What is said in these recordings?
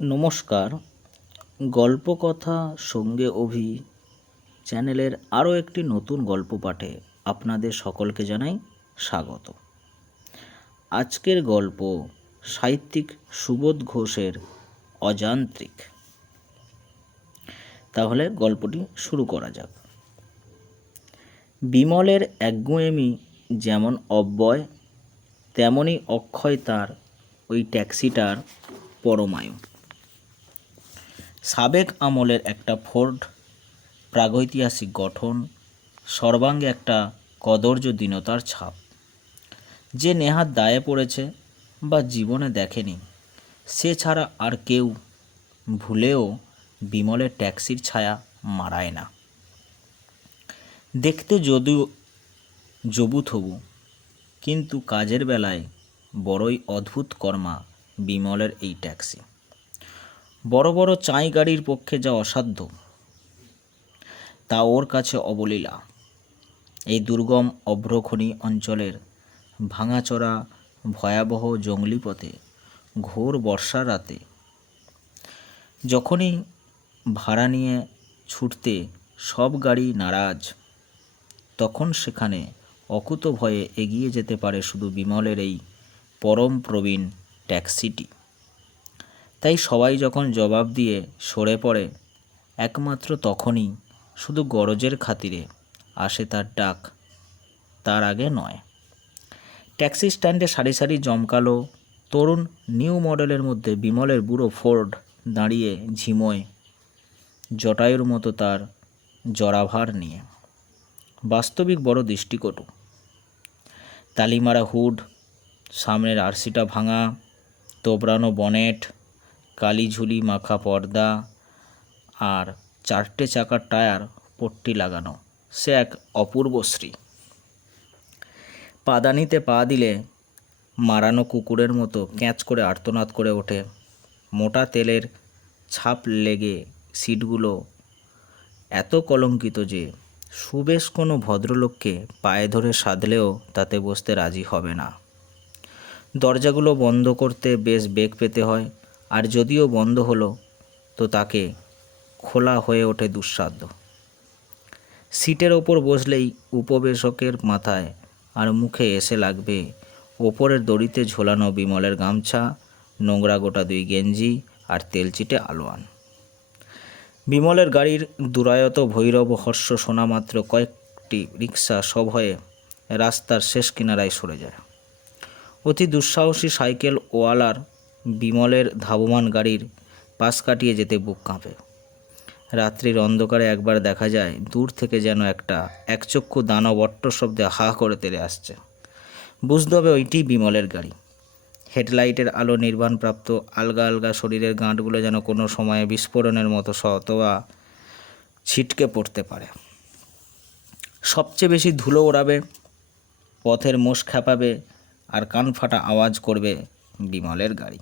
নমস্কার। গল্পকথা সঙ্গে অভি চ্যানেলের আরও একটি নতুন গল্প পাঠে আপনাদের সকলকে জানাই স্বাগত। আজকের গল্প সাহিত্যিক সুবোধ ঘোষের অযান্ত্রিক। তাহলে গল্পটি শুরু করা যাক। বিমলের একগুঁয়েমি যেমন অব্যয়, তেমনই অক্ষয় তার ওই ট্যাক্সিটার পরমায়ু। সাবেক আমলের একটা ফোর্ড, প্রাগৈতিহাসিক গঠন, সর্বাঙ্গে একটা কদর্য দীনতার ছাপ। যে নেহাত দায়ে পড়েছে বা জীবনে দেখেনি, সে ছাড়া আর কেউ ভুলেও বিমলের ট্যাক্সির ছায়া মাড়ায় না। দেখতে যদিও জবুথবু, কিন্তু কাজের বেলায় বড়ই অদ্ভুত কর্মা বিমলের এই ট্যাক্সি। বড় বড় চাঁই গাড়ির পক্ষে যা অসাধ্য, তা ওর কাছে অবলীলা। এই দুর্গম অভ্রখনি অঞ্চলের ভাঙাচোরা ভয়াবহ জঙ্গলি পথে ঘোর বর্ষার রাতে যখনই ভাড়া নিয়ে ছুটতে সব গাড়ি নারাজ, তখন সেখানে অকুতোভয়ে এগিয়ে যেতে পারে শুধু বিমলের এই পরম প্রবীণ ট্যাক্সিটি। তাই সবাই যখন জবাব দিয়ে সরে পড়ে, একমাত্র তখনই শুধু গরজের খাতিরে আসে তার ডাক, তার আগে নয়। ট্যাক্সি স্ট্যান্ডে সারি সারি জমকালো তরুণ নিউ মডেলের মধ্যে বিমলের বুড়ো ফোর্ড দাঁড়িয়ে ঝিমোয়, জটায়ুর মতো তার জরাভার নিয়ে। বাস্তবিক বড় দৃষ্টিকটু। তালিমারা হুড, সামনের আরসিটা ভাঙা, তোবড়ানো বনেট, কালি ঝুলি মাখা পর্দা আর 4টে চাকার টায়ার পট্টি লাগানো, সে এক অপূর্ব শ্রী। পাদানিতে পা দিলে মারানো কুকুরের মতো ক্যাঁচ করে আর্তনাদ করে ওঠে। মোটা তেলের ছাপ লেগে সিটগুলো এত কলঙ্কিত যে সুবেশ কোনো ভদ্রলোককে পায়ে ধরে সাধলেও তাতে বসতে রাজি হবে না। দরজাগুলো বন্ধ করতে বেশ বেগ পেতে হয়, আর যদিও বন্ধ হলো তো তাকে খোলা হয়ে ওঠে দুঃসাধ্য। সিটের ওপর বসলেই উপবেশকের মাথায় আর মুখে এসে লাগবে ওপরের দড়িতে ঝোলানো বিমলের গামছা, নোংরা গোটা 2 গেঞ্জি আর তেলচিটে আলোয়ান। বিমলের গাড়ির দুরায়ত ভৈরব হর্ষ শোনা মাত্র কয়েকটি রিক্সা সভয়ে রাস্তার শেষ কিনারায় সরে যায়। অতি দুঃসাহসী সাইকেল ওয়ালার বিমলের ধাবমান গাড়ির পাশ কাটিয়ে যেতে বুক কাঁপে। রাত্রির অন্ধকারে একবার দেখা যায় দূর থেকে যেন একটা একচক্ষু দানব অট্ট শব্দে হা করে তেড়ে আসছে। বুঝতে হবে ওইটি বিমলের গাড়ি। হেডলাইটের আলো নির্বাণপ্রাপ্ত আলগা আলগা শরীরের গাঁটগুলো যেন কোনো সময়ে বিস্ফোরণের মতো অথবা ছিটকে পড়তে পারে। সবচেয়ে বেশি ধুলো ওড়াবে, পথের মোষ খেপাবে আর কান ফাটা আওয়াজ করবে বিমলের গাড়ি।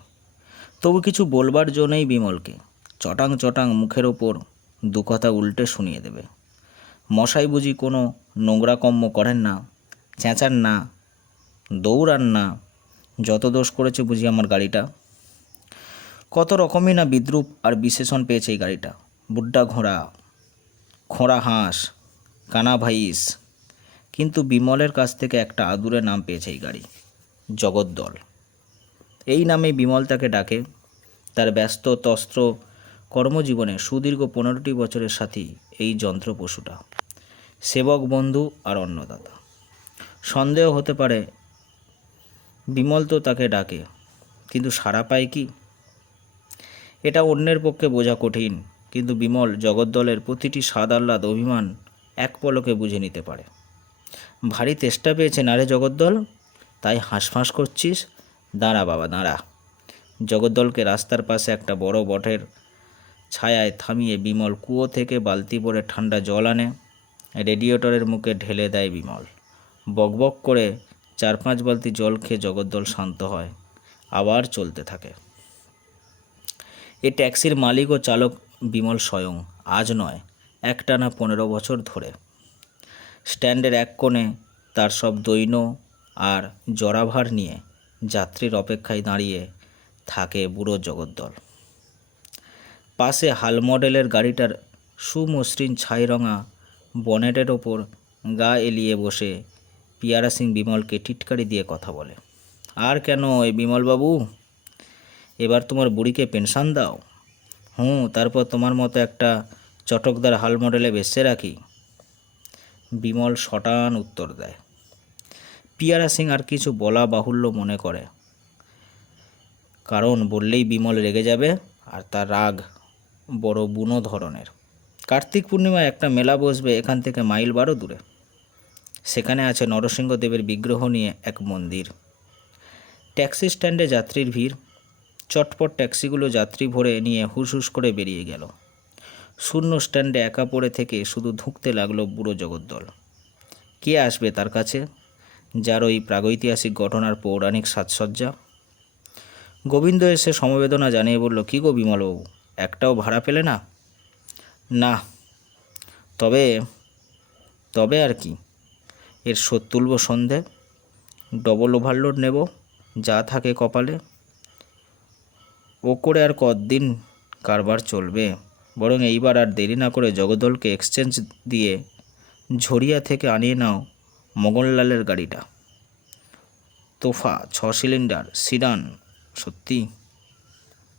তবু কিছু বলবার জো নেই বিমলকে। চটাং চটাং মুখের ওপর 2 কথা উল্টে শুনিয়ে দেবে। মশাই বুঝি কোনো নোংরা কর্ম করেন না, চেঁচান না, দৌড়ান না, যত দোষ করেছে বুঝি আমার গাড়িটা। কত রকমই না বিদ্রূপ আর বিশেষণ পেয়েছে এই গাড়িটা। বুড্ডা ঘোড়া, খোঁড়া হাঁস, কানা ভাইস। কিন্তু বিমলের কাছ থেকে একটা আদুরে নাম পেয়েছে এই গাড়ি, জগদ্দল। এই নামে বিমল তাকে ডাকে। তার ব্যস্ত তস্ত্র কর্মজীবনে সুদীর্ঘ 15টি বছরের সাথী এই যন্ত্র পশুটা, সেবক বন্ধু আর অন্নদাতা। সন্দেহ হতে পারে বিমল তো তাকে ডাকে, কিন্তু সাড়া পায় কি? এটা অন্যের পক্ষে বোঝা কঠিন, কিন্তু বিমল জগদ্দলের প্রতিটি স্বাদ আহ্লাদ অভিমান এক পলকে বুঝে নিতে পারে। ভারী তেষ্টা পেয়েছে না রে জগদ্দল, তাই হাঁসফাঁস করছিস? দাঁড়া বাবা দাঁড়া। জগদ্দলকে রাস্তার পাশে একটা বড় বটের ছায়ায় থামিয়ে বিমল কুয়ো থেকে বালতি ভরে ঠান্ডা জল আনে। রেডিয়েটরের মুখে ঢেলে দেয় বিমল। বকবক করে 4-5 বালতি জল খেয়ে জগদ্দল শান্ত হয়, আবার চলতে থাকে। এই ট্যাক্সির মালিক ও চালক বিমল স্বয়ং, আজ নয়, একটানা 15 বছর ধরে। স্ট্যান্ডের এক কোণে তার সব দৈন্য আর জরাভার নিয়ে যাত্রীর অপেক্ষায় দাঁড়িয়ে থাকে বুড়ো জগদ্দল। পাশে হাল মডেলের গাড়িটার সুমসৃণ ছাইরঙা বনেটের ওপর গা এলিয়ে বসে পিয়ারা সিং বিমলকে টিটকারি দিয়ে কথা বলে। আর কেন এই বিমলবাবু, এবার তোমার বুড়িকে পেনশন দাও। তারপর তোমার মতো একটা চটকদার হাল মডেলে বেচে রাখি। বিমল শটান উত্তর দেয়। পিয়ারা সিং আর কিছু বলা বাহুল্য মনে করে, কারণ বললেই বিমল রেগে যাবে, আর তার রাগ বড় বুনো ধরনের। কার্তিক পূর্ণিমায় একটা মেলা বসবে এখান থেকে মাইল 12 দূরে। সেখানে আছে নরসিংহদেবের বিগ্রহ নিয়ে এক মন্দির। ট্যাক্সি স্ট্যান্ডে যাত্রীর ভিড়। চটপট ট্যাক্সিগুলো যাত্রী ভরে নিয়ে হুস হুস করে বেরিয়ে গেল। শূন্য স্ট্যান্ডে একা পড়ে থেকে শুধু ধুঁকতে লাগলো বুড়ো জগদ্দল। কে আসবে তার কাছে, যার ওই প্রাগৈতিহাসিক ঘটনার পৌরাণিক সাজসজ্জা? গোবিন্দ এসে সমবেদনা জানিয়ে বলল, কী গো বিমলবাবু, একটাও ভাড়া পেলে না? না। তবে তবে আর কি, এর শোধ তুলব সন্ধে, ডবল ওভারলোড নেব, যা থাকে কপালে। ও করে আর কতদিন কারবার চলবে? বরং এইবার আর দেরি না করে জগদলকে এক্সচেঞ্জ দিয়ে ঝরিয়া থেকে আনিয়ে নাও মগনলালের গাড়িটা। তোফা 6 সিলিন্ডার সিডান। সত্যি?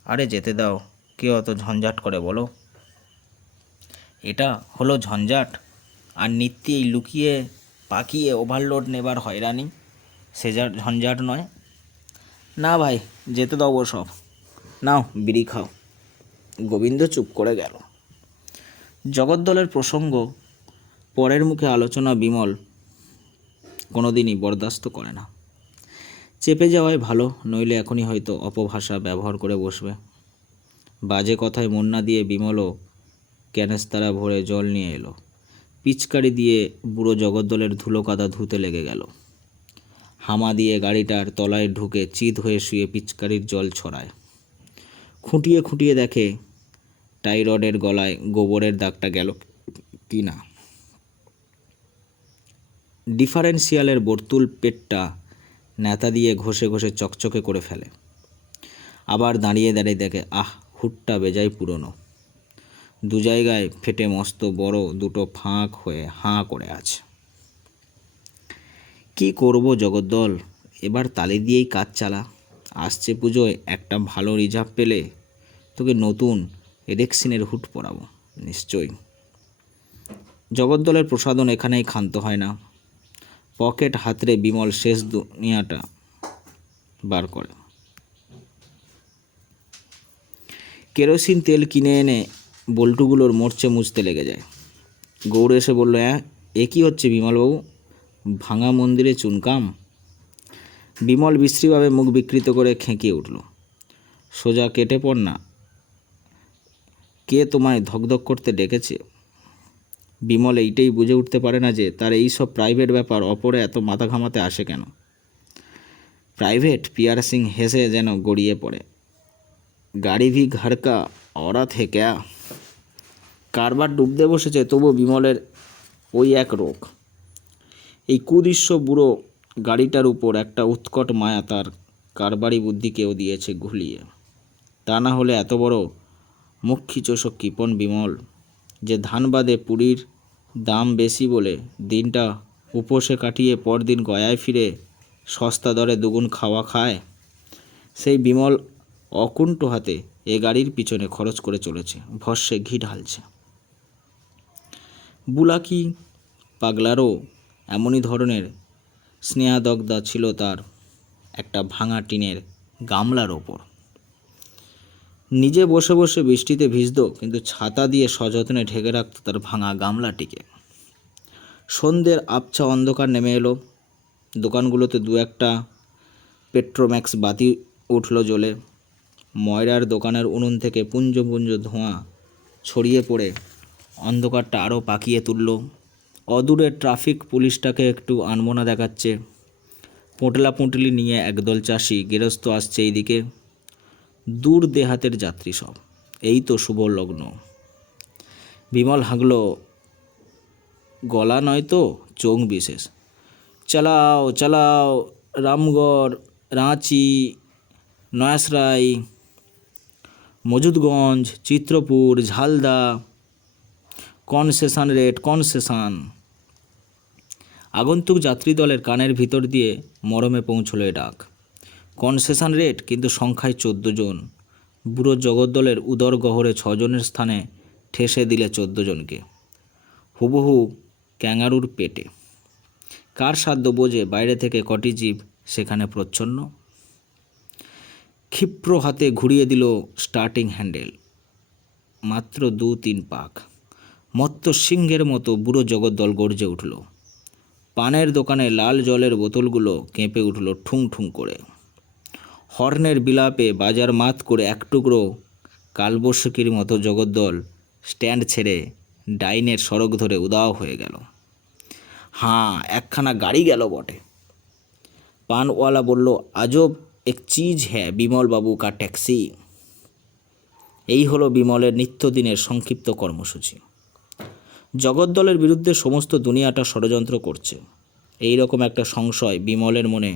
আরে যেতে দাও, কে অত ঝঞ্ঝাট করে বলো? এটা হলো ঝঞ্ঝাট, আর নিত্যই লুকিয়ে পাকিয়ে ওভারলোড নেবার হয়রানি, সে যা ঝঞ্ঝাট নয়। না ভাই, যেতে দাও সব। নাও বিড়ি খাও। গোবিন্দ চুপ করে গেল। জগদ্দলের প্রসঙ্গ পরের মুখে আলোচনা বিমল কোনোদিনই বরদাস্ত করে না। চেপে যাওয়াই ভালো, নইলে এখনই হয়তো অপভাষা ব্যবহার করে বসবে। বাজে কথায় মন না দিয়ে বিমলও ক্যানেস্তারা ভরে জল নিয়ে এলো। পিচকারি দিয়ে বুড়ো জগদ্দলের ধুলো কাদা ধুতে লেগে গেল। হামা দিয়ে গাড়িটার তলায় ঢুকে চিত হয়ে শুয়ে পিচকারির জল ছড়ায়। খুঁটিয়ে খুঁটিয়ে দেখে টাইরডের গলায় গোবরের দাগটা গেল কি না। ডিফারেন্সিয়ালের বর্তুল পেটটা নেতা দিয়ে ঘষে ঘষে চকচকে করে ফেলে। আবার দাঁড়িয়ে দাঁড়িয়ে দেখে, হুডটা বেজায় পুরনো। দু জায়গায় ফেটে মস্ত বড় দুটো ফাঁক হয়ে হাঁ করে আছে। কি করব জগদ্দল, এবার তালি দিয়েই কাজ চালা। আসছে পুজোয় একটা ভালো রিজার্ভ পেলে তোকে নতুন রেক্সিনের হুড পরাবো নিশ্চয়ই। জগদ্দলের প্রসাদন এখানেই ক্ষান্ত হয় না। পকেট হাতড়ে বিমল শেষ দুনিয়াটা বার করে। কেরোসিন তেল কিনে এনে বল্টুগুলোর মোর্চে মুছতে লেগে যায়। গৌড় এসে বলল, এ কী হচ্ছে বিমলবাবু, ভাঙা মন্দিরে চুনকাম? বিমল বিশ্রীভাবে মুখ বিকৃত করে খেঁকিয়ে উঠল, সোজা কেটে পড় না, কে তোমায় ধকধক করতে ডেকেছে? বিমল এইটাই বুঝে উঠতে পারে না যে তার এই সব প্রাইভেট ব্যাপার অপরে এত মাথা ঘামাতে আসে কেন। প্রাইভেট? পিয়ারা সিং হেসে যেন গড়িয়ে পড়ে। গাড়ি ভি ঘর কা औरत है क्या? কারবার ডুবতে বসেছে, তবু বিমলের ওই এক রোগ। এই কুদৃশ্য বুড়ো গাড়িটার উপর একটা উৎকট মায়া তার কারবারি বুদ্ধিকেও দিয়েছে ঘুলিয়ে। তা না হলে এত বড় মুখ্যিচোষক কৃপণ বিমল, যে ধানবাদে পুরীর দাম বেশি বলে দিনটা উপসে কাটিয়ে পরদিন গয়ায় ফিরে সস্তা দরে দুগুণ খাওয়া খায়, সেই বিমল অকুণ্ঠ হাতে এ গাড়ির পিছনে খরচ করে চলেছে, ভস্যে ঘি ঢালছে। বুলাকি পাগলারও এমনই ধরনের স্নেহাদগ্ধা ছিল তার একটা ভাঙা টিনের গামলার ওপর। নিজে বসে বসে বৃষ্টিতে ভিজত, কিন্তু ছাতা দিয়ে সযত্নে ঢেকে রাখত তার ভাঙা গামলাটিকে। সন্ধ্যের আবছা অন্ধকার নেমে এলো। দোকানগুলোতে দু একটা পেট্রোম্যাক্স বাতি উঠল জ্বলে। ময়রার দোকানের উনুন থেকে পুঞ্জ পুঞ্জ ধোঁয়া ছড়িয়ে পড়ে অন্ধকারটা আরও পাকিয়ে তুলল। অদূরে ট্রাফিক পুলিশটাকে একটু আনমনা দেখাচ্ছে। পোঁটলা পুঁটলি নিয়ে একদল চাষি গেরস্ত আসছে এইদিকে। দূর দেহাতের যাত্রী সব। এই তো শুভ লগ্ন। বিমল হাঁকল, গলা নয় তো চোখ বিশেষ। চালাও চালাও, Ramgarh, Ranchi, Nayasarai. Majudganj, Chitrapur, Jhalda, concession rate, concession. আগন্তুক যাত্রী দলের কানের ভিতর দিয়ে মরমে পৌঁছলো এ ডাক। কনসেশন রেট কিন্তু সংখ্যায় 14 জন। বুড়ো জগদ্দলের উদর গহরে 6 জনের স্থানে ঠেসে দিলে 14 জনকে, হুবহু ক্যাঙ্গারুর পেটে। কার সাধ্য বোঝে বাইরে থেকে কটি জীব সেখানে প্রচ্ছন্ন। ক্ষিপ্র হাতে ঘুরিয়ে দিল স্টার্টিং হ্যান্ডেল। মাত্র 2-3 পাক। মত্ত সিংহের মতো বুড়ো জগদ্দল গর্জে উঠল। পানের দোকানে লাল জলের বোতলগুলো কেঁপে উঠল ঠুং ঠুং করে। হর্নের বিলাপে বাজার মাত করে এক টুকরো কালবৈশাখীর মতো জগদ্দল স্ট্যান্ড ছেড়ে ডাইনের সড়ক ধরে উদাও হয়ে গেল। হাঁ, একখানা গাড়ি গেল বটে। পানওয়ালা বলল, আজব এক চিজ হ্যাঁ বিমল বাবু কা ট্যাক্সি। এই হলো বিমলের নিত্যদিনের সংক্ষিপ্ত কর্মসূচি। জগদ্দলের বিরুদ্ধে সমস্ত দুনিয়াটা ষড়যন্ত্র করছে, এই রকম একটা সংশয় বিমলের মনে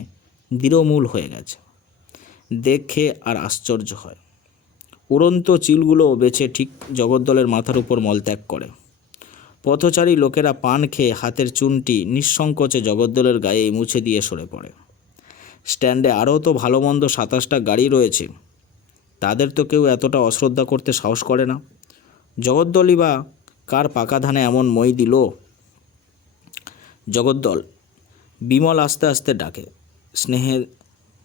দৃঢ়মূল হয়ে গেছে। দেখে আর আশ্চর্য হয়। উড়ন্ত চিলগুলো বেছে ঠিক জগদ্দলের মাথার উপর মলত্যাগ করে। পথচারী লোকেরা পান খেয়ে হাতের চুনটি নিঃসংকোচে জগদ্দলের গায়ে মুছে দিয়ে সরে পড়ে। স্ট্যান্ডে আরও তো ভালো মন্দ 27টা গাড়ি রয়েছে, তাদের তো কেউ এতটা অশ্রদ্ধা করতে সাহস করে না। জগদ্দলই বা কার পাকা ধানে এমন মই দিল? জগদ্দল। বিমল আস্তে আস্তে ডাকে। স্নেহে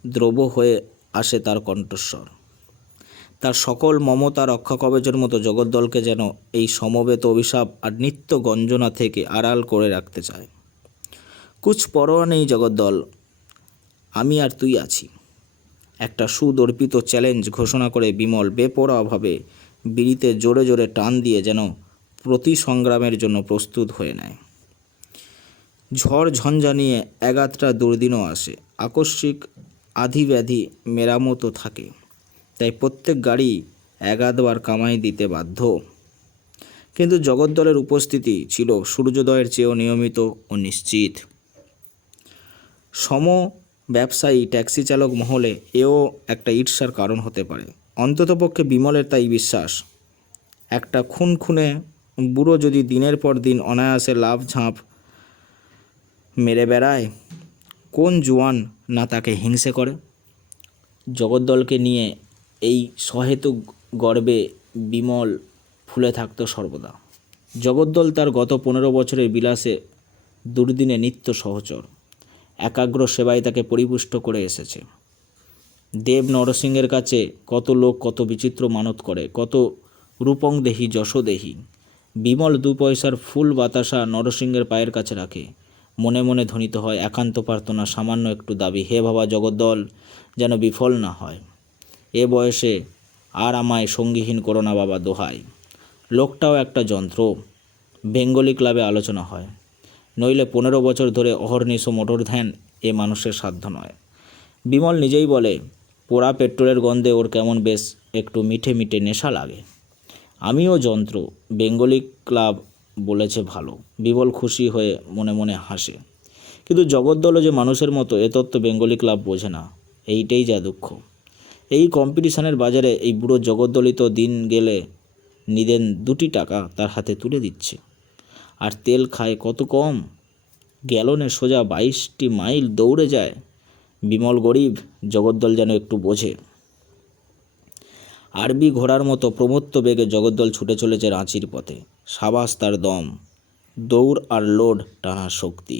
দ্রব হয়ে আসে তার কণ্ঠস্বর। তার সকল মমতা রক্ষা কবচের মতো জগদ্দলকে যেন এই সমবেত অভিশাপ আর নিত্য গঞ্জনা থেকে আড়াল করে রাখতে চায়। কুছ পরোয়া নেই জগদ্দল, আমি আর তুই আছি। একটা সুদর্পিত চ্যালেঞ্জ ঘোষণা করে বিমল বেপরোয়াভাবে বিড়িতে জোরে জোরে টান দিয়ে যেন প্রতি সংগ্রামের জন্য প্রস্তুত হয়ে নেয়। ঝড় ঝঞ্ঝা নিয়ে এগাত্রা দুর্দিনও আসে, আকস্মিক আধিব্যাধি মেরামতো থাকে, তাই প্রত্যেক গাড়ি এগাদবার কামাই দিতে বাধ্য। কিন্তু জগদ্দলের উপস্থিতি ছিল সূর্যোদয়ের চেয়েও নিয়মিত ও নিশ্চিত। সম ব্যবসায়ী ট্যাক্সি চালক মহলে এও একটা ঈর্ষার কারণ হতে পারে। অন্ততপক্ষে বিমলের তাই বিশ্বাস। একটা খুনখুনে বুড়ো যদি দিনের পর দিন অনায়াসে লাভ ঝাঁপ মেরে বেড়ায়, কোন জোয়ান না তাকে হিংসে করে? জগদ্দলকে নিয়ে এই সহেতুক গর্বে বিমল ফুলে থাকত সর্বদা। জগদ্দল তার গত 15 বছরের বিলাসে দুর্দিনে নিত্য সহচর। একাগ্র সেবায় তাকে পরিপুষ্ট করে এসেছে। দেব নরসিংহের কাছে কত লোক কত বিচিত্র মানত করে, কত রূপং দেহি যশো দেহি। বিমল 2 পয়সার ফুল বাতাসা নরসিংহের পায়ের কাছে রাখে। মনে মনে ধ্বনিত হয় একান্ত প্রার্থনা, সামান্য একটু দাবি, হে বাবা জগদ্দল যেন বিফল না হয়। এ বয়সে আর আমায় সঙ্গীহীন করো না বাবা, দোহাই। লোকটাও একটা যন্ত্র। বেঙ্গলি ক্লাবে আলোচনা হয়, নইলে 15 বছর ধরে অহর্নিশ মোটর ধ্যান এ মানুষের সাধ্য নয়। বিমল নিজেই বলে, পোড়া পেট্রোলের গন্ধে ওর কেমন বেশ একটু মিঠে মিঠে নেশা লাগে। আমিও যন্ত্র, বেঙ্গলি ক্লাব বলেছে ভালো। বিমল খুশি হয়ে মনে মনে হাসে। কিন্তু জগদ্দলও যে মানুষের মতো এ তত্ত্ব বেঙ্গলি ক্লাব বোঝে না, এইটাই যা দুঃখ। এই কম্পিটিশনের বাজারে এই বুড়ো জগদ্দলই তো দিন গেলে নিদেন 2টি টাকা তার হাতে তুলে দিচ্ছে, আর তেল খায় কত কম, গ্যালনে সোজা 22টি মাইল দৌড়ে যায়। বিমল গরিব, জগদ্দল যেন একটু বোঝে। আরবি ঘোড়ার মতো প্রমত্ত বেগে জগদ্দল ছুটে চলেছে রাঁচির পথে। সাবাস তার দম, দৌড় আর লোড টানার শক্তি।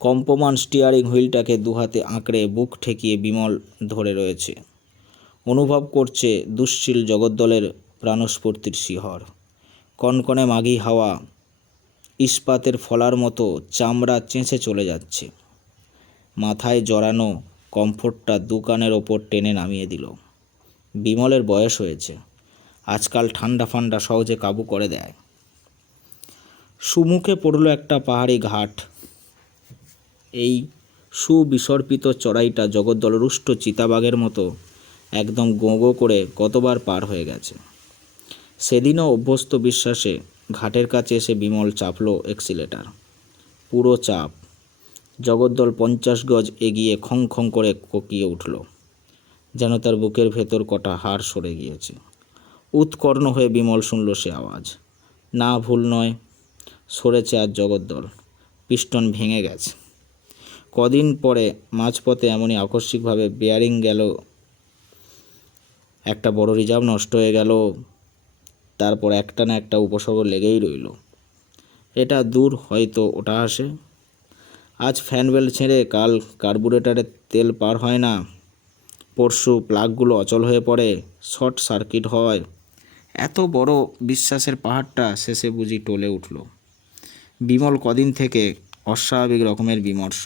কম্পমান স্টিয়ারিং হুইলটাকে 2 হাতে আঁকড়ে বুক ঠেকিয়ে বিমল ধরে রয়েছে। অনুভব করছে দুশ্চিল জগদ্দলের প্রাণস্ফূর্তির শিহর। কনকনে মাঘী হাওয়া ইস্পাতের ফলার মতো চামড়া চেঁচে চলে যাচ্ছে। মাথায় জড়ানো কমফোর্টটা 2 কানের ওপর টেনে নামিয়ে দিল। বিমলের বয়স হয়েছে, আজকাল ঠান্ডা ফান্ডা সহজে কাবু করে দেয়। সুমুখে পড়ল একটা পাহাড়ি ঘাট। এই সুবিসর্পিত চড়াইটা জগদ্দল রুষ্ট চিতাবাঘের মতো একদম গোঁ করে কতবার পার হয়ে গেছে। সেদিনও অভ্যস্ত বিশ্বাসে ঘাটের কাছে এসে বিমল চাপল এক্সিলেটার। পুরো চাপ। জগদ্দল 50 গজ এগিয়ে খং খং করে কোকিয়ে উঠল, যেন তার বুকের ভেতর কটা হাড় সরে গিয়েছে। উৎকর্ণ হয়ে বিমল শুনল সে আওয়াজ। না, ভুল নয়, সরেছে আজ জগদ্দল, পিস্টন ভেঙে গেছে। কদিন পরে মাঝপথে এমনই আকস্মিকভাবে বেয়ারিং গেল, একটা বড় রিজার্ভ নষ্ট হয়ে গেল, তারপর একটা না একটা উপসর্গ লেগেই রইল। এটা দূর, হয়তো ওটা আসে। আজ ফ্যান বেল্ট ছেড়ে কাল কার্বুরেটরের তেল পার হয় না, পরশু প্লাগগুলো অচল হয়ে পড়ে, শর্ট সার্কিট হয়। এত বড় বিশ্বাসের পাহাড়টা শেষে বুঝি টলে উঠল। বিমল কদিন থেকে অস্বাভাবিক রকমের বিমর্ষ,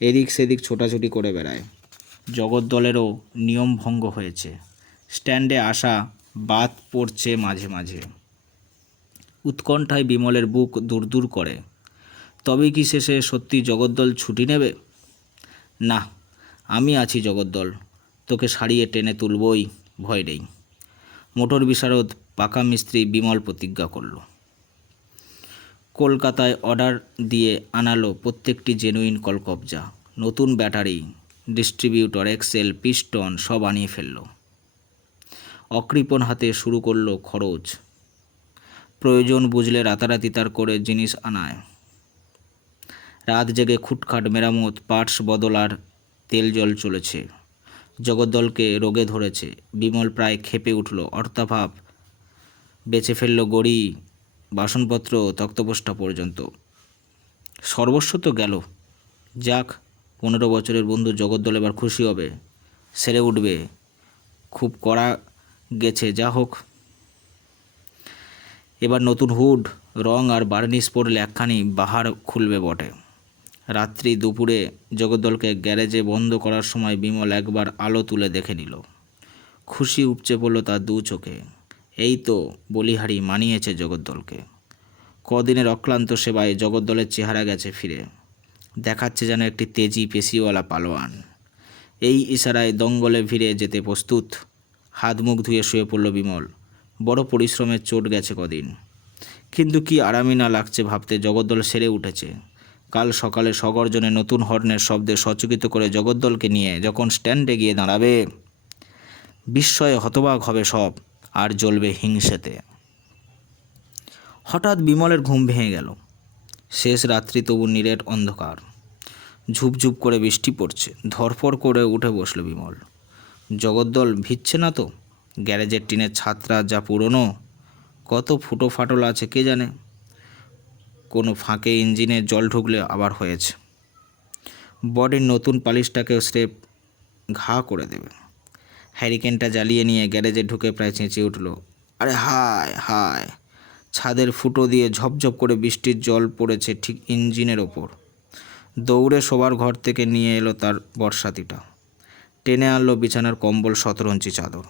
এদিক সেদিক ছোটাছুটি করে বেড়ায়। জগদ্দলেরও নিয়ম ভঙ্গ হয়েছে, স্ট্যান্ডে আসা বাদ পড়ছে মাঝে মাঝে। উৎকণ্ঠায় বিমলের বুক দূর করে। তবে কি শেষে সত্যি জগদ্দল ছুটি নেবে? না, আমি আছি জগদ্দল, তোকে সারিয়ে টেনে তুলবই, ভয় নেই। মোটর বিশারদ পাকা মিস্ত্রি বিমল প্রতিজ্ঞা করল। কলকাতায় অর্ডার দিয়ে আনালো প্রত্যেকটি জেনুইন কলকবজা, নতুন ব্যাটারি, ডিস্ট্রিবিউটর, এক্সেল, পিস্টন সব আনিয়ে ফেলল। অকৃপণ হাতে শুরু করলো খরচ, প্রয়োজন বুঝলে রাতারাতি তার করে জিনিস আনায়। রাত জেগে খুটখাট মেরামত, পার্টস বদল আর তেল জল চলেছে। জগদ্দলকে রোগে ধরেছে। বিমল প্রায় ক্ষেপে উঠল। অর্থাভাব, বেচে ফেলল গড়ি, বাসনপত্র, তক্তপোষটা পর্যন্ত। সর্বস্ব তো গেল। যাক, 15 বছরের বন্ধু জগদ্দল এবার খুশি হবে, সেরে উঠবে। খুব কড়া গেছে, যা হোক। এবার নতুন হুড, রং আর বার্নিশ পড়লে একখানি বাহার খুলবে বটে। রাত্রি দুপুরে জগদ্দলকে গ্যারেজে বন্ধ করার সময় বিমল একবার আলো তুলে দেখে নিল। খুশি উপচে পড়ল তার দু চোখে। এই তো বলিহারি মানিয়েছে জগদ্দলকে। কদিনের অক্লান্ত সেবায় জগদ্দলের চেহারা গেছে ফিরে, দেখাচ্ছে যেন একটি তেজি পেশিওয়ালা পালোয়ান। এই ইশারায় দঙ্গলে ভিড়ে যেতে প্রস্তুত। হাত মুখ ধুয়ে শুয়ে পড়ল বিমল। বড় পরিশ্রমের চোট গেছে কদিন, কিন্তু কি আরামই না লাগছে ভাবতে জগদ্দল সেরে উঠেছে। কাল সকালে সগর্জনে নতুন হর্নের শব্দে সচকিত করে জগদ্দলকে নিয়ে যখন স্ট্যান্ডে গিয়ে দাঁড়াবে, বিস্ময়ে হতবাক হবে সব, আর জ্বলবে হিংসেতে। হঠাৎ বিমলের ঘুম ভেঙে গেল। শেষ রাত্রি, তবু নিরেট অন্ধকার, ঝুপঝুপ করে বৃষ্টি পড়ছে। ধরপড় করে উঠে বসল বিমল। জগদ্দল ভিজছে না তো? গ্যারেজের টিনের ছাদটা যা পুরনো, কত ফুটো ফাটল আছে কে জানে। কোনো ফাঁকে ইঞ্জিনে জল ঢুকলে আবার হয়েছে। বডির নতুন পালিশটাকেও স্রেফ ঘা করে দেবে। হ্যারিকেনটা জ্বালিয়ে নিয়ে গ্যারেজে ঢুকে প্রায় চেঁচিয়ে উঠল, আরে হায় হায়! ছাদের ফুটো দিয়ে ঝপঝপ করে বৃষ্টির জল পড়েছে ঠিক ইঞ্জিনের ওপর। দৌড়ে শোবার ঘর থেকে নিয়ে এলো তার বর্ষাতিটা, টেনে আনলো বিছানার কম্বল, 17 ইঞ্চি চাদর।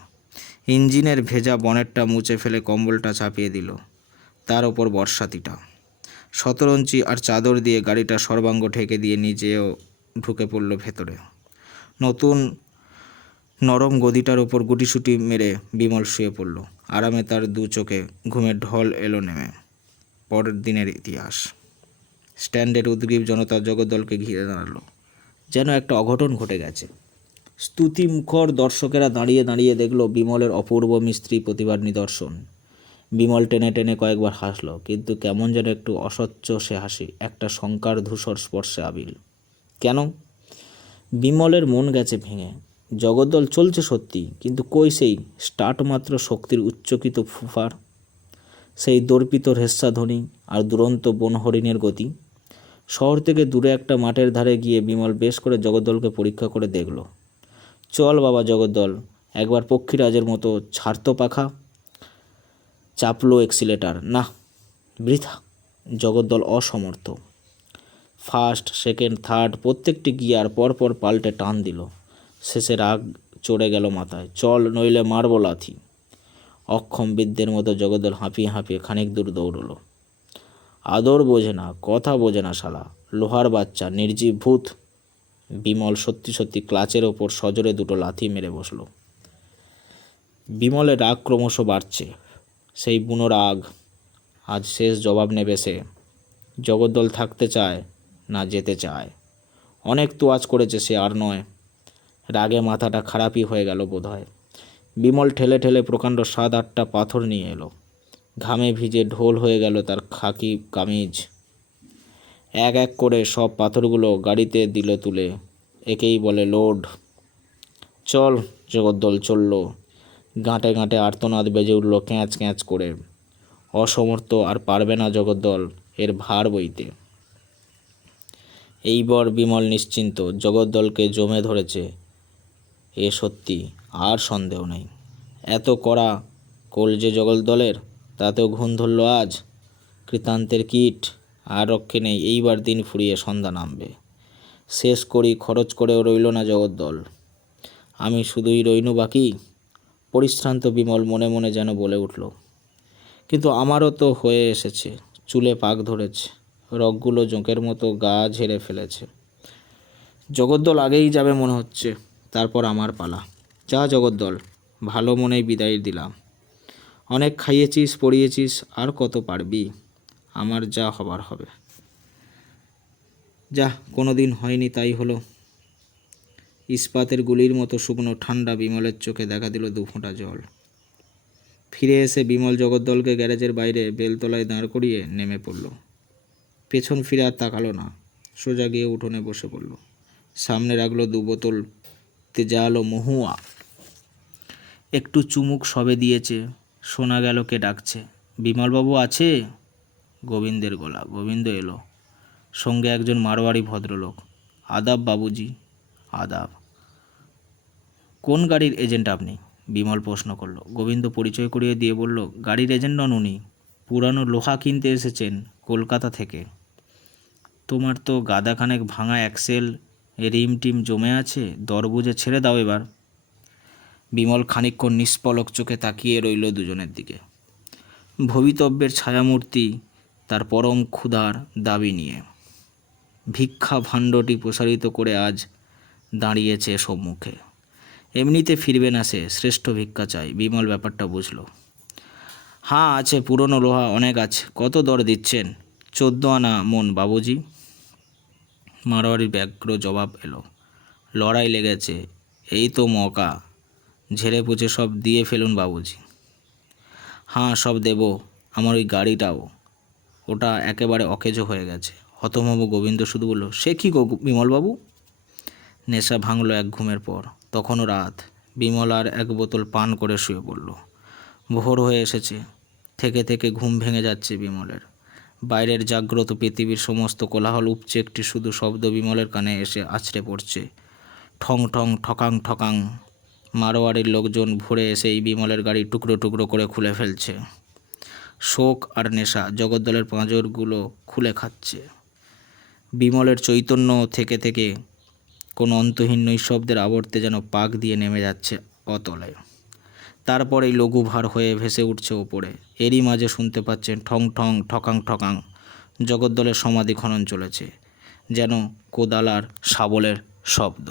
ইঞ্জিনের ভেজা বনেটটা মুছে ফেলে কম্বলটা চাপিয়ে দিল, তার ওপর বর্ষাতিটা, 17 ইঞ্চি আর চাদর দিয়ে গাড়িটা সর্বাঙ্গ ঢেকে দিয়ে নিজেও ঢুকে পড়ল ভেতরে। নতুন নরম গদিটার ওপর গুটিসুটি মেরে বিমল শুয়ে পড়ল। আরামে তার দু চোখে ঘুমের ঢল এলো নেমে। পরের দিনের ইতিহাস। স্ট্যান্ডের উদ্গ্রীব জনতা জগদ্দলকে ঘিরে দাঁড়ালো, যেন একটা অঘটন ঘটে গেছে। স্তুতিমুখর দর্শকেরা দাঁড়িয়ে দাঁড়িয়ে দেখল বিমলের অপূর্ব মিস্ত্রি প্রতিভার নিদর্শন। বিমল টেনে টেনে কয়েকবার হাসল, কিন্তু কেমন যেন একটু অস্বচ্ছ সে হাসি, একটা শঙ্কার ধূসর স্পর্শে আবিল। কেন? বিমলের মন গেছে ভেঙে। জগদ্দল চলছে সত্যি, কিন্তু কই সেই স্টার্ট মাত্র শক্তির উচ্চকিত ফুফার, সেই দর্পিত হেস্যাধ্বনি আর দুরন্ত বনহরিণের গতি। শহর থেকে দূরে একটা মাঠের ধারে গিয়ে বিমল বেশ করে জগদ্দলকে পরীক্ষা করে দেখল। চল বাবা জগদ্দল, একবার পক্ষীরাজের মতো ছাড়তো পাখা। চাপলো এক্সিলেটার, না, বৃথা। জগদ্দল অসমর্থ। ফার্স্ট, সেকেন্ড, থার্ড প্রত্যেকটি গিয়ার পরপর পাল্টে টান দিল। শেষে রাগ চড়ে গেল মাথায়। চল, নইলে মারব লাথি। অক্ষম বিদ্যের মতো জগদ্দল হাঁপিয়ে হাঁপিয়ে খানিক দূর দৌড়ল। আদর বোঝে না, কথা বোঝে না শালা, লোহার বাচ্চা, নির্জীব ভূত। বিমল সত্যি সত্যি ক্লাচের ওপর সজোরে দুটো লাথি মেরে বসল। বিমলের রাগ ক্রমশ বাড়ছে, সেই বুনো রাগ। আজ শেষ জবাব নেবে সে। জগদ্দল থাকতে চায় না যেতে চায়। অনেক তোয়াজ করেছে সে, আর নয়। রাগে মাথাটা খারাপই হয়ে গেল বোধ হয়। বিমল ঠেলে ঠেলে প্রকাণ্ড 7-8টা পাথর নিয়ে এলো। ঘামে ভিজে ঢোল হয়ে গেল তার খাকি কামিজ। এক এক করে সব পাথরগুলো গাড়িতে দিল তুলে। একেই বলে লোড। চল, জগদ্দল চলল। গাঁটে গাঁটে আর্তনাদ বেজে উঠল ক্যাঁচ ক্যাঁচ করে। অসমর্থ আর পারবে না জগদ্দল এর ভার বইতে। এইবার বিমল নিশ্চিন্ত, জগদ্দলকে জমে ধরেছে এ সত্যি, আর সন্দেহ নেই। এত কড়া কলজে জগদ্দলের, তাতেও ঘুণ ধরল আজ। কৃতান্তের কীট, আর রক্ষে নেই। এইবার দিন ফুরিয়ে সন্ধ্যা নামবে। শেষ করি খরচ করেও রইল না জগদ্দল, আমি শুধুই রইনু বাকি। পরিশ্রান্ত বিমল মনে মনে যেন বলে উঠল, কিন্তু আমারও তো হয়ে এসেছে। চুলে পাক ধরেছে, রগগুলো জোঁকের মতো গা ঝেড়ে ফেলেছে। জগদ্দল আগেই যাবে মনে হচ্ছে, তারপর আমার পালা। যা জগদ্দল, ভালো মনেই বিদায় দিলাম। অনেক খাইয়েছিস পড়িয়েছিস, আর কত পারবি? আমার যা হবার হবে। যা কোনো দিন হয়নি তাই হলো। ইস্পাতের গুলির মতো শুকনো ঠান্ডা বিমলের চোখে দেখা দিল 2 ফোঁটা জল। ফিরে এসে বিমল জগদ্দলকে গ্যারেজের বাইরে বেলতলায় দাঁড় করিয়ে নেমে পড়ল। পেছন ফিরে আর তাকালো না, সোজা গিয়ে উঠোনে বসে পড়ল। সামনে রাখলো 2 বোতল তেজালো মহুয়া। একটু চুমুক সবে দিয়েছে, শোনা গেল কে ডাকছে, বিমলবাবু আছে? গোবিন্দের গলা। গোবিন্দ এলো, সঙ্গে একজন মারোয়ারি ভদ্রলোক। আদাব বাবুজি। আদাব। কোন গাড়ির এজেন্ট আপনি? বিমল প্রশ্ন করল। গোবিন্দ পরিচয় করিয়ে দিয়ে বলল, গাড়ির এজেন্ট নন উনি, পুরানো লোহা কিনতে এসেছেন কলকাতা থেকে। তোমার তো গাদাখানেক ভাঙা অ্যাক্সেল রিম টিম জমে আছে, দর বুঝে ছেড়ে দাও এবার। বিমল খানিকক্ষণ নিষ্পলক চোখে তাকিয়ে রইল দুজনের দিকে। ভবিতব্যের ছায়ামূর্তি তার পরম ক্ষুধার দাবি নিয়ে ভিক্ষা ভাণ্ডটি প্রসারিত করে আজ দাঁড়িয়েছে সম্মুখে। এমনিতে ফিরবে না সে, শ্রেষ্ঠ ভিক্ষা চাই। বিমল ব্যাপারটা বুঝল। হ্যাঁ আছে, পুরনো লোহা অনেক আছে। কত দর দিচ্ছেন? 14 আনা মন বাবুজি। মারোয়ারির ব্যগ্র জবাব এলো। লড়াই লেগেছে, এই তো মৌকা, ঝেড়ে পুছে সব দিয়ে ফেলুন বাবুজি। হ্যাঁ সব দেব, আমার ওই গাড়িটাও, ওটা একেবারে অকেজো হয়ে গেছে। হতভম্ব গোবিন্দ শুধু বলল, সে কী গো বিমলবাবু? নেশা ভাঙল এক ঘুমের পর। তখনও রাত। বিমল আর 1 বোতল পান করে শুয়ে পড়ল। ভোর হয়ে এসেছে। থেকে থেকে ঘুম ভেঙে যাচ্ছে বিমলের। বাইরের জাগ্রত পৃথিবীর সমস্ত কোলাহল উপচে একটি শুধু শব্দ বিমলের কানে এসে আছড়ে পড়ছে, ঠং ঠং ঠকাং ঠকাং। মারোয়ারির লোকজন ভরে এসে এই বিমলের গাড়ি টুকরো টুকরো করে খুলে ফেলছে। শোক আর নেশা জগদ্দলের পাঁজরগুলো খুলে খাচ্ছে। বিমলের চৈতন্য থেকে থেকে কোনো অন্তহীন নৈশব্দের আবর্তে যেন পাক দিয়ে নেমে যাচ্ছে অতলে। তারপর এই লঘু ভার হয়ে ভেসে উঠছে ওপরে। এরই মাঝে শুনতে পাচ্ছেন ঠং ঠং ঠকাং ঠকাং। জগদ্দলের সমাধি খনন চলেছে, যেন কোদাল আর শাবলের শব্দ।